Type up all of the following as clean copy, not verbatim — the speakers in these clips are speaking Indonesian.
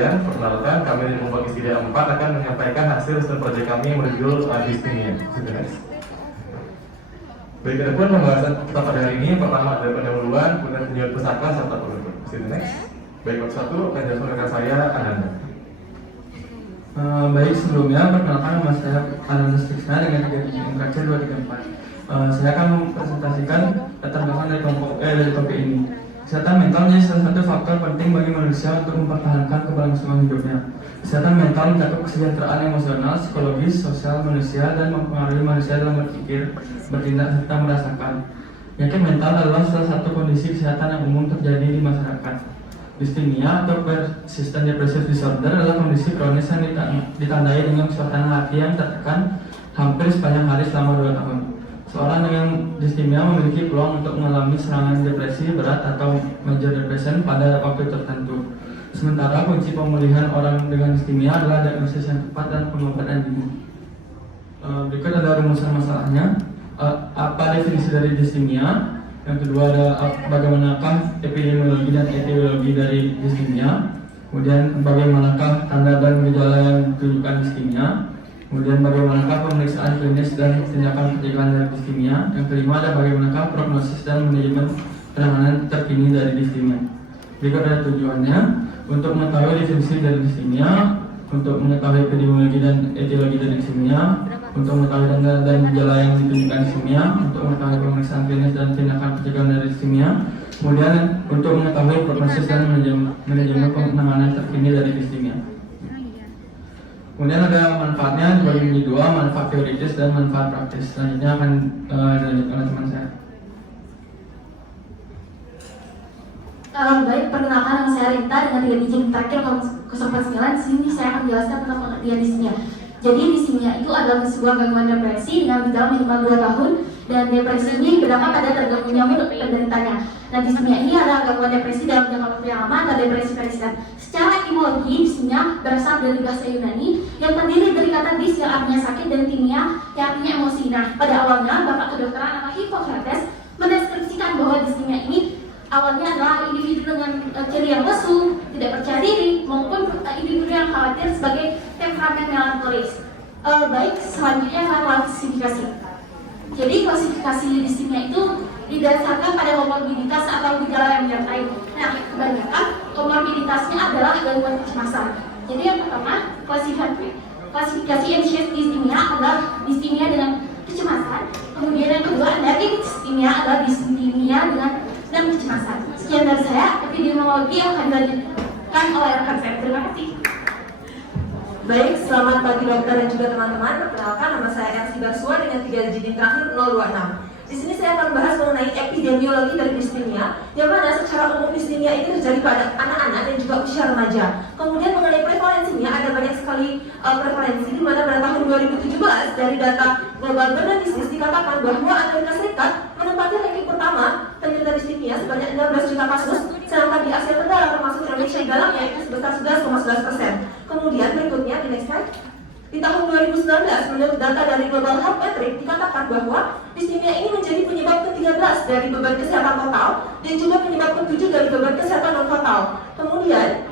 sekalian, perkenalkan kami dari kelompok Istidia 4 akan menyampaikan hasil proyek kami yang berjudul Distimia. Baik, adapun pembahasan kita pada hari ini pertama adalah pendahuluan, kemudian penjualan pusaka serta penutup. Baik, satu akan jelaskan rekan saya Ananda. Baik, sebelumnya perkenalkan nama saya Ananda Stiksna dengan 3 saya akan mempresentasikan latar belakang dari dari topik ini. Kesehatan mental menjadi salah satu faktor penting bagi manusia untuk mempertahankan keberlangsungan hidupnya. Kesehatan mental mencakup kesejahteraan emosional, psikologis, sosial manusia dan mempengaruhi manusia dalam berpikir, bertindak serta merasakan. Penyakit mental adalah salah satu kondisi kesehatan yang umum terjadi di masyarakat. Distimia atau persistent depressive disorder adalah kondisi kronis yang ditandai dengan suasana hati yang tertekan hampir sepanjang hari selama 2 tahun. Seorang dengan distimia memiliki peluang untuk mengalami serangan depresi berat atau major depression pada waktu tertentu. Sementara kunci pemulihan orang dengan distimia adalah diagnosis yang tepat dan pengobatan dini. Berikut ada rumusan masalahnya. Apa definisi dari distimia? Yang kedua ada bagaimanakah epidemiologi dan etiologi dari distimia. Kemudian bagaimanakah tanda dan gejala yang ditunjukkan distimia. Kemudian bagaimanakah pemeriksaan klinis dan tindakan pencegahan dari distimia. Yang kelima ada bagaimanakah prognosis dan manajemen penanganan terkini dari distimia. Berikut ada tujuannya untuk mengetahui definisi dari distimia, untuk mengetahui epidemiologi dan etiologi dari distimia, untuk mengetahui tanda dan gejala yang ditunjukkan distimia, untuk mengetahui pemeriksaan klinis dan tindakan pencegahan dari distimia, kemudian untuk mengetahui prognosis dan manajemen penanganan terkini dari distimia. Kemudian ada manfaatnya dibagi menjadi 2, manfaat teoritis dan manfaat praktis. Selanjutnya akan dilanjutkan oleh teman saya. Baik, perkenalkan nama saya Rita dengan 3 digit terakhir 049. Di sini saya akan menjelaskan tentang pengertian distimia. Jadi distimia itu adalah sebuah gangguan depresi dengan gejala minimal 2 tahun dan depresi ini berdampak pada terganggunya mood penderitanya. Nah, distimia ini adalah gangguan depresi dalam jangka waktu yang lama atau depresi persisten. Secara etimologi, distimia berasal dari bahasa Yunani yang terdiri dari kata dis yang artinya sakit dan timia yang artinya emosi. Nah, pada awalnya bapak kedokteran nama Hippocrates mendeskripsikan bahwa distimia ini awalnya adalah individu dengan ciri yang lesu, tidak percaya diri, maupun individu yang khawatir sebagai temperamen melankolis. Baik, selanjutnya adalah klasifikasi. Jadi klasifikasi distimia itu didasarkan pada komorbiditas atau gejala yang menyertai. Nah, kebanyakan komorbiditasnya adalah gangguan kecemasan. Jadi yang pertama, klasifikasi anxious distimia adalah distimia dengan kecemasan. Kemudian yang kedua, negative distimia adalah distimia dengan kecemasan. Sekian dari saya, epidemiologi akan dilanjutkan oleh rekan saya. Terima kasih. Baik, selamat pagi dokter dan juga teman-teman. Perkenalkan, nama saya Elsie Barsua dengan 3 digit terakhir 026. Di sini saya akan membahas mengenai epidemiologi dari distimia, yang mana secara umum distimia ini terjadi pada anak-anak dan juga usia remaja. Kemudian mengenai prevalensinya, ada banyak sekali prevalensi, di mana pada tahun 2017 dari data Global Burden Disease dikatakan bahwa Amerika Serikat menempati ranking pertama penderita distimia sebanyak 16 juta kasus, sedangkan di Asia Tenggara termasuk Indonesia di dalamnya yaitu sebesar 11,11%. Kemudian berikutnya di next slide. Di tahun 2019, menurut data dari Global Health Metric, dikatakan bahwa distimia ini menjadi penyebab ke-13 dari beban kesehatan total dan juga penyebab ke-7 dari beban kesehatan non-total. Kemudian,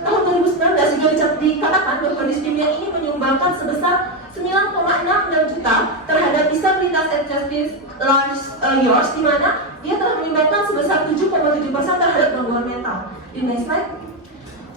tahun 2019 juga dikatakan bahwa distimia ini menyumbangkan sebesar 9,66 juta terhadap disabilitas adjusted life years, di mana dia telah menyumbangkan sebesar 7,7% terhadap gangguan mental. Di next slide.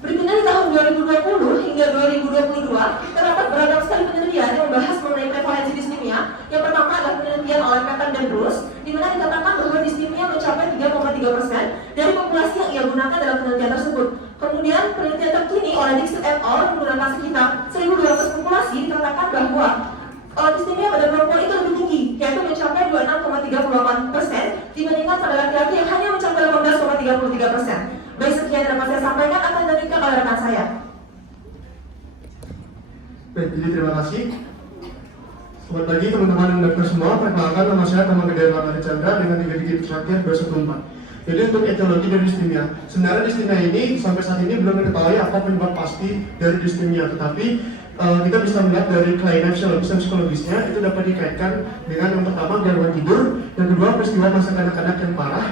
Berikutnya di tahun 2020 hingga 2022 terdapat beragam sekali penelitian yang membahas mengenai prevalensi distimia. Yang pertama adalah penelitian oleh Patton dan Bruce, di mana dikatakan bahwa distimia mencapai 3,3% dari populasi yang ia gunakan dalam penelitian tersebut. Kemudian penelitian terkini oleh Dixon et al. Menggunakan sekitar 1.200 populasi dikatakan bahwa distimia pada perempuan itu lebih tinggi, yaitu mencapai 26,38% dibandingkan pada laki-laki yang hanya mencapai 18,33%. Baik, sekian yang dapat saya sampaikan, akan dilanjutkan oleh rekan saya. Baik, jadi terima kasih. Selamat pagi teman-teman dan dokter semua. Perkenalkan, nama saya Taman Gede Lamari Chandra dengan 3 digit terakhir 214. Jadi untuk etiologi dari distimia, sebenarnya distimia ini sampai saat ini belum diketahui apa penyebab pasti dari distimia, tetapi kita bisa melihat dari kelainan fisiologis dan psikologisnya itu dapat dikaitkan dengan yang pertama gangguan tidur, yang kedua peristiwa masa kanak-kanak yang parah,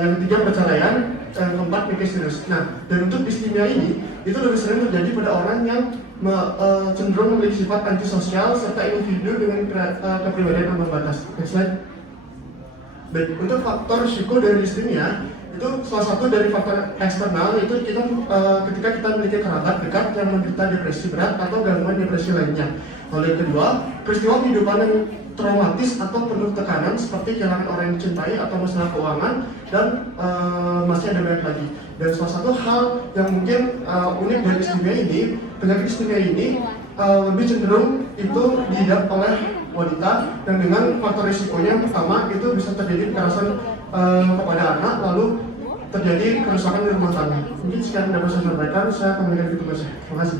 yang ketiga perceraian, yang keempat pikir serius. Nah, dan untuk distimia ini itu lebih sering terjadi pada orang yang cenderung memiliki sifat antisosial serta individu dengan kepribadian yang terbatas. Next slide. Baik, untuk faktor risiko dari distimia itu salah satu dari faktor eksternal, itu kita ketika kita memiliki kerabat dekat yang menderita depresi berat atau gangguan depresi lainnya. Lalu yang kedua, peristiwa kehidupan yang traumatis atau penuh tekanan seperti kehilangan orang yang dicintai atau masalah keuangan, dan masih ada banyak lagi. Dan salah satu hal yang mungkin unik dari distimia ini, penyakit distimia ini lebih cenderung itu diidap oleh wanita, dan dengan faktor risikonya yang pertama itu bisa terjadi kekerasan kepada anak, lalu terjadi kerusakan di rumah tangga. Mungkin sekian dapat saya sampaikan, saya akan memberikan itu saja. Terima kasih.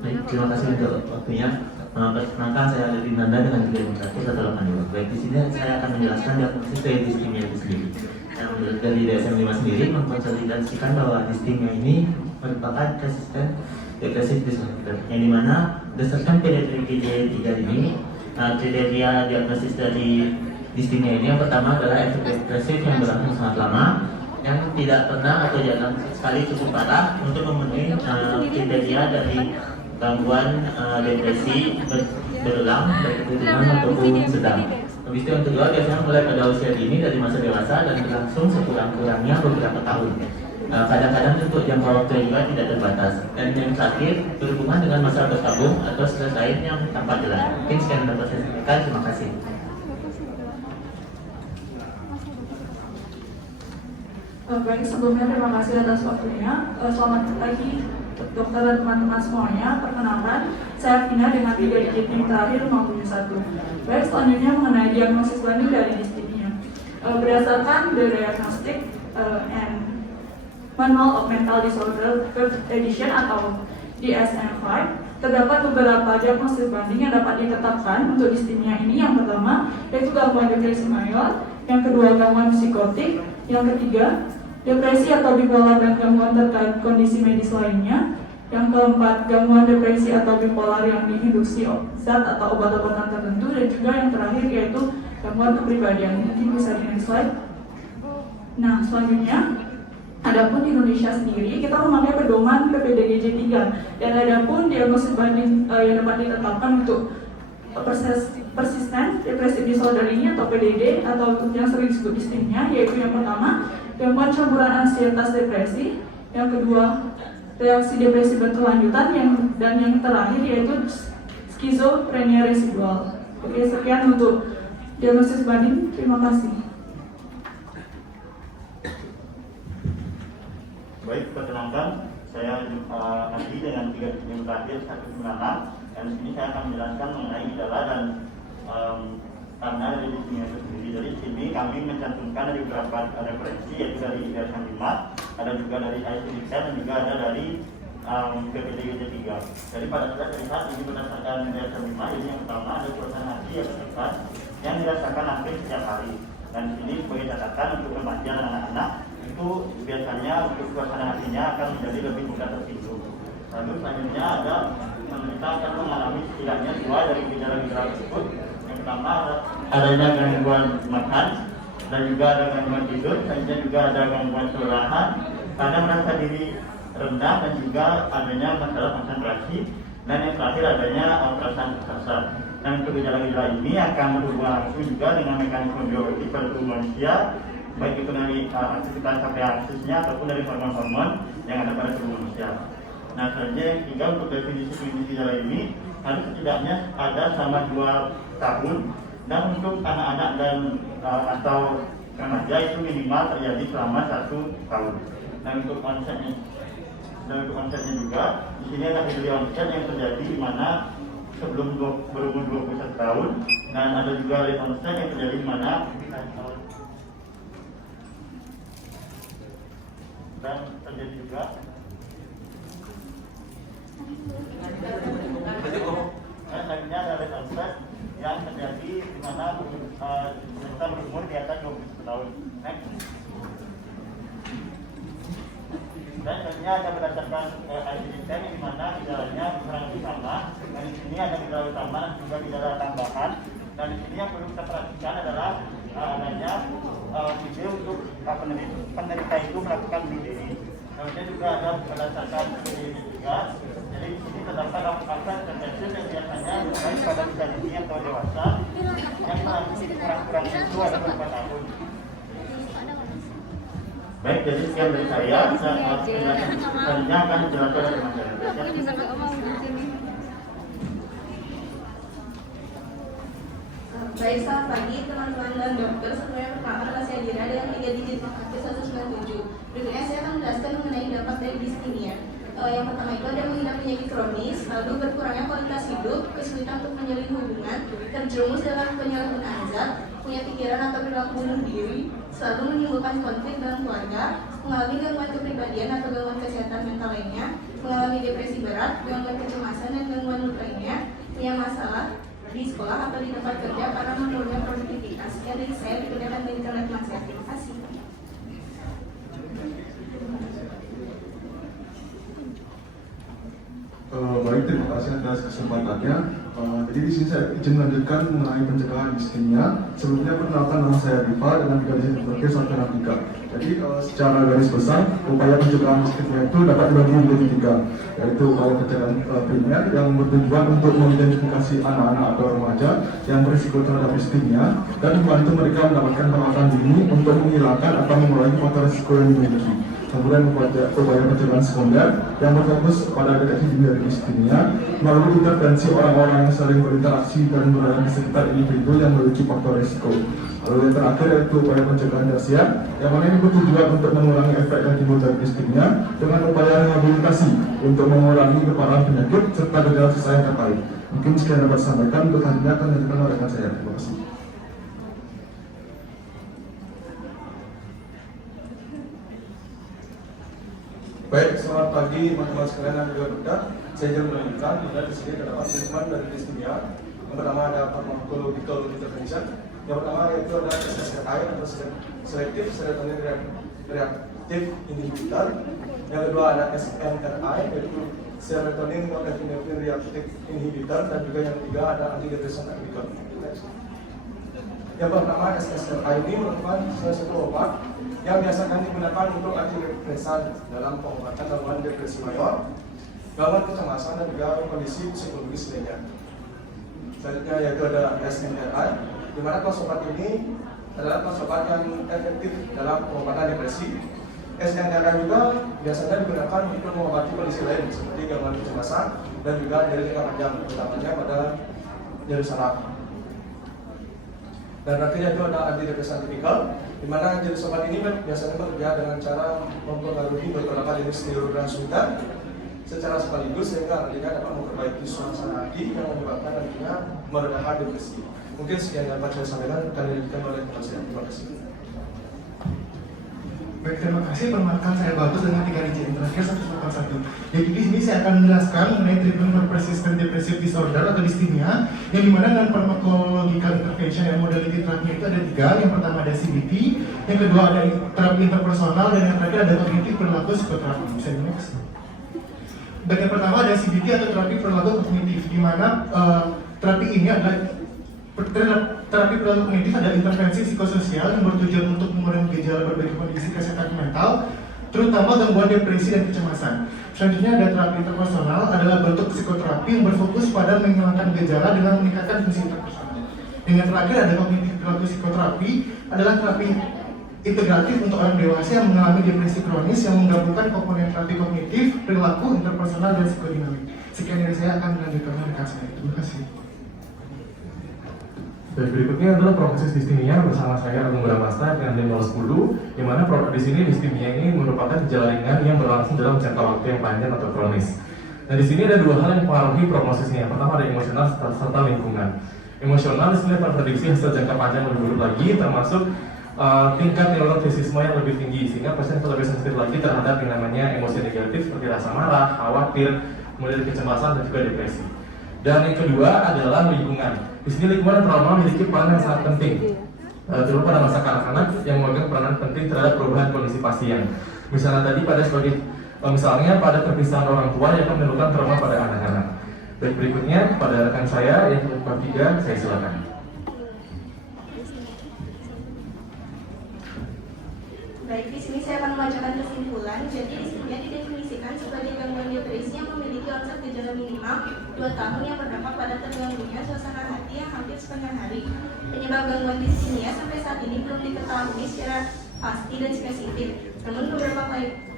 Baik, terima kasih untuk waktunya. Perkenalkan, saya Alvin Nanda dengan 351 Baik, di sini saya akan menjelaskan diagnosis dari distimia itu sendiri. Menurut dari DSM-5 sendiri mengkonsolidasikan bahwa distimia ini merupakan resisten depresif disorder, yang dimana berdasarkan PDP-3 ini kriteria diagnosis dari distimia ini yang pertama adalah efek depresif yang berlangsung sangat lama, yang tidak pernah atau jarang sekali cukup parah untuk memenuhi kriteria dari gangguan depresi berulang baik itu ringan ataupun sedang. Habis itu yang kedua biasanya mulai pada usia dini dari masa dewasa dan berlangsung sekurang-kurangnya beberapa tahun. Kadang-kadang untuk jangka waktu juga tidak terbatas. Dan yang terakhir berhubungan dengan masalah berkabung atau stres lain yang tampak jelas. Mungkin sekian dapat saya sampaikan. Terima kasih. Baik, sebelumnya terima kasih atas waktunya. Selamat pagi dokter dan teman-teman semuanya. Perkenalkan, saya Vina dengan 3 digit yang terakhir 51. Baik, selanjutnya mengenai diagnosis banding dari distimia. Berdasarkan The Diagnostic and Manual of Mental Disorder 5th Edition atau DSM-5, terdapat beberapa diagnosis banding yang dapat ditetapkan untuk distimia ini. Yang pertama yaitu gangguan depresi mayor, yang kedua gangguan psikotik, yang ketiga depresi atau bipolar dan gangguan terkait kondisi medis lainnya, yang keempat gangguan depresi atau bipolar yang diinduksi zat atau obat-obatan tertentu, dan juga yang terakhir yaitu gangguan kepribadian. Mungkin bisa di next slide. Nah, selanjutnya, adapun di Indonesia sendiri kita memakai pedoman PPDG 3, dan adapun diagnosis banding yang dapat ditetapkan untuk persisten depressive disorder ini atau PDD atau yang sering disebut distimia, yaitu yang pertama gangguan campuran ansietas depresi, yang kedua reaksi depresi berkelanjutan, dan yang terakhir yaitu skizofrenia residual. Oke, sekian untuk diagnosis banding. Terima kasih. Baik, perkenalkan, saya Andi dengan 3 digit yang terakhir 196, dan di sini saya akan menjelaskan mengenai gejala dan tanda dari distimia itu sendiri. Dari sini kami mencantumkan dari beberapa referensi, yaitu dari DSM-5, ada juga dari ICD-10, dan juga ada dari PPDG 3. Jadi pada saat terlihat ini berdasarkan DSM-5, jadi yang pertama ada suasana hati yang meningkat yang dirasakan hampir setiap hari. Dan di sini sebagai catatan untuk remaja dan anak-anak itu biasanya untuk suasana hatinya akan menjadi lebih mudah tersinggung. Lalu selanjutnya ada menderita akan mengalami setidaknya 2 dari gejala-gejala tersebut. Yang pertama adanya gangguan makan, dan juga ada gangguan tidur, selanjutnya juga ada gangguan kelelahan, kadang merasa diri rendah, dan juga adanya masalah konsentrasi, dan yang terakhir adanya perasaan bersalah. Dan untuk gejala-gejala ini akan berhubungan langsung juga dengan mekanisme biologis pada tubuh manusia, baik itu dari aktivitas reaksisnya ataupun dari hormon-hormon yang ada pada tubuh manusia. Nah, selanjutnya yang ketiga untuk definisi klinis gejala ini harus setidaknya ada selama 2 tahun, dan untuk anak-anak dan atau remaja itu minimal terjadi selama 1 tahun. Dan untuk konsepnya juga di sini ada early onset yang terjadi di mana sebelum berumur 21 tahun, dan ada juga late onset yang terjadi di mana dan terjadi juga selanjutnya ada late onset yang terjadi di mana kita berumur di atas 21 tahun. Next. Dan selanjutnya ada berdasarkan ICD-10 di mana gejalanya kurang lebih sama, dan di sini ada gejala utama dan juga gejala tambahan. Dan di sini yang perlu kita perhatikan adalah adanya ide untuk penderita itu melakukan bunuh diri. juga ada berdasarkan studi juga. Jadi di sini terdapat faktor tertentu yang biasanya baik pada usia dini atau dewasa yang kurang itu ada beberapa tahun. Baik, jadi sekian dari saya. Selanjutnya akan dijelaskan oleh Mas Heri. Baik, selamat pagi teman-teman dan dokter. Sebelumnya perkenalkan nama saya Dira dengan 3 digit kaki 197. Berikutnya saya akan menjelaskan mengenai dampak dari diskinia. Yang pertama itu ada mengidap penyakit kronis, lalu berkurangnya kualitas hidup, kesulitan untuk menjalin hubungan, terjerumus dalam penyalahgunaan zat, punya pikiran atau perilaku bunuh diri, selalu menimbulkan konflik dalam keluarga, mengalami gangguan kepribadian atau gangguan kesehatan mental lainnya, mengalami depresi berat, gangguan kecemasan dan gangguan mood lainnya, punya masalah di sekolah atau di tempat kerja karena menurunnya produktivitas. Sekian dari saya, berikutnya akan dilanjutkan oleh teman saya. Terima kasih. Baik, terima kasih atas kesempatannya. Jadi di sini saya izin melanjutkan mengenai pencegahan diskinia. Sebelumnya perkenalkan nama saya Rifa dengan 3 digit terakhir 163. Jadi secara garis besar upaya pencegahan diskinia itu dapat dibagi menjadi 3, yaitu upaya pencegahan primer yang bertujuan untuk mengidentifikasi anak-anak atau remaja yang berisiko terhadap diskinia dan membantu mereka mendapatkan perawatan dini untuk menghilangkan atau mengurangi faktor risiko yang dimiliki. Kemudian upaya pencegahan sekunder yang berfokus pada deteksi dini dari diskinia melalui intervensi orang-orang yang sering berinteraksi dan berada di sekitar individu yang memiliki faktor risiko. Lalu yang terakhir yaitu upaya pencegahan tersier yang mana ini bertujuan untuk mengurangi efek yang timbul dari diskinia dengan upaya rehabilitasi untuk mengurangi keparahan penyakit serta gejala sisa yang terkait. Mungkin sekian dapat disampaikan, untuk selanjutnya akan dilanjutkan oleh rekan saya. Terima kasih. Baik, selamat pagi teman-teman sekalian dan juga dokter. Saya ingin melanjutkan, dan di sini terdapat treatment dari diskinia. Yang pertama ada pharmacological intervention. Yang pertama yaitu ada SSRI atau selective serotonin reactive inhibitor. Yang kedua ada SNRI yaitu serotonin norepinephrine reactive inhibitor, dan juga yang ketiga ada antidepresan inhibitor. Yang pertama SSRI ini merupakan salah satu obat yang biasakan digunakan untuk antidepresan dalam pengobatan gangguan depresi mayor, gangguan kecemasan dan juga kondisi psikologis lainnya. Selanjutnya yaitu ada SNRI, di mana kelas obat ini adalah kelas obat yang efektif dalam pengobatan depresi. SNRI juga biasanya digunakan untuk mengobati kondisi lain seperti gangguan kecemasan dan juga nyeri jangka panjang, utamanya pada nyeri saraf. Dan akhirnya itu ada antidepresan tipikal, di mana jenis obat ini biasanya bekerja dengan cara mempengaruhi beberapa jenis neurotransmitter secara sekaligus sehingga nantinya dapat memperbaiki suasana hati yang menyebabkan nantinya meredakan depresi. Mungkin sekian yang dapat saya sampaikan dan dilanjutkan oleh teman saya. Terima kasih. Baik, terima kasih. Perkenalkan saya Bagus dengan 3 digit yang terakhir 181. Jadi di sini saya akan menjelaskan mengenai treatment for persistent depressive disorder atau diskinia, yang dimana dengan pharmacological intervention yang modality terakhir itu ada 3. Yang pertama ada CBT, yang kedua ada terapi interpersonal, dan yang terakhir ada kognitif perilaku psikoterapi. Bisa di next. Dan yang pertama ada CBT atau terapi perilaku kognitif, di mana terapi ini adalah terapi perilaku kognitif adalah intervensi psikososial yang bertujuan untuk mengurangi gejala berbagai kondisi kesehatan mental, terutama gangguan depresi dan kecemasan. Selanjutnya ada terapi interpersonal, adalah bentuk psikoterapi yang berfokus pada menghilangkan gejala dengan meningkatkan fungsi interpersonal. Dan yang terakhir ada kognitif perilaku psikoterapi, adalah terapi integratif untuk orang dewasa yang mengalami depresi kronis yang menggabungkan komponen terapi kognitif, perilaku, interpersonal, dan psikodinamik. Sekian dari saya, akan melanjutkan rekan saya. Terima kasih. Dan berikutnya adalah prognosis diskinia bersama saya Agung Bramasta dengan 510, di mana di sini diskinia ini merupakan gejala ringan yang berlangsung dalam jangka waktu yang panjang atau kronis. Dan di sini ada 2 hal yang mempengaruhi prognosisnya. Yang pertama ada emosional serta lingkungan. Emosional di sini dapat prediksi hasil jangka panjang lebih buruk lagi, termasuk tingkat neurotisisme yang lebih tinggi, sehingga pasien lebih sensitif lagi terhadap yang namanya emosi negatif seperti rasa marah, khawatir, kemudian kecemasan dan juga depresi. Dan yang kedua adalah lingkungan. Di sini lingkungan trauma memiliki peran yang sangat penting, terutama pada masa kanak-kanak yang memegang peranan penting terhadap perubahan kondisi pasien. Misalnya tadi misalnya pada perpisahan orang tua yang akan menimbulkan trauma pada anak-anak. Baik, berikutnya pada rekan saya yang bab 3, saya silakan. Baik, di sini saya akan membacakan kesimpulan. Jadi di sini sebagai gangguan depresi yang memiliki onset gejala minimal 2 tahun yang berdampak pada terganggunya suasana hati yang hampir sepanjang hari. Penyebab gangguan distinia sampai saat ini belum diketahui secara pasti dan spesifik, namun beberapa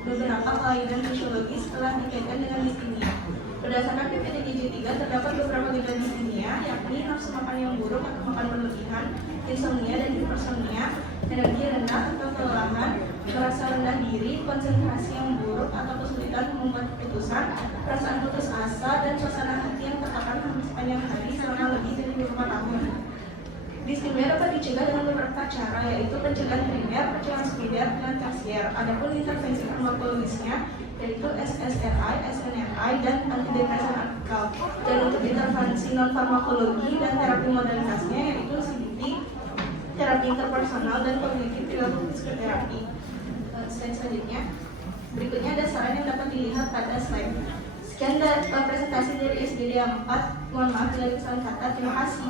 kelainan fisiologis telah dikaitkan dengan distinia. Berdasarkan PPDGJ 3 terdapat beberapa gejala distinia, yakni nafsu makan yang buruk atau makan berlebihan, insomnia dan hipersomnia, energi rendah atau kelelahan, merasa rendah diri, konsentrasi yang buruk atau kesulitan membuat keputusan, perasaan putus asa, dan suasana hati yang tertekan sepanjang hari selama lebih dari 24 tahun. Distinia dapat dicegah dengan beberapa cara, yaitu pencegahan primer, pencegahan sekunder, dan tersier. Adapun intervensi farmakologisnya yaitu SSRI, SNRI, dan antidepresan apikal. Dan untuk intervensi non farmakologi dan terapi modalitasnya yaitu CBT, terapi interpersonal, dan kognitif perilaku psikoterapi. Slide selanjutnya. Berikutnya ada saran yang dapat dilihat pada slide. Sekian presentasi dari SDD 4. Mohon maaf bila kesalahan kata. Terima kasih.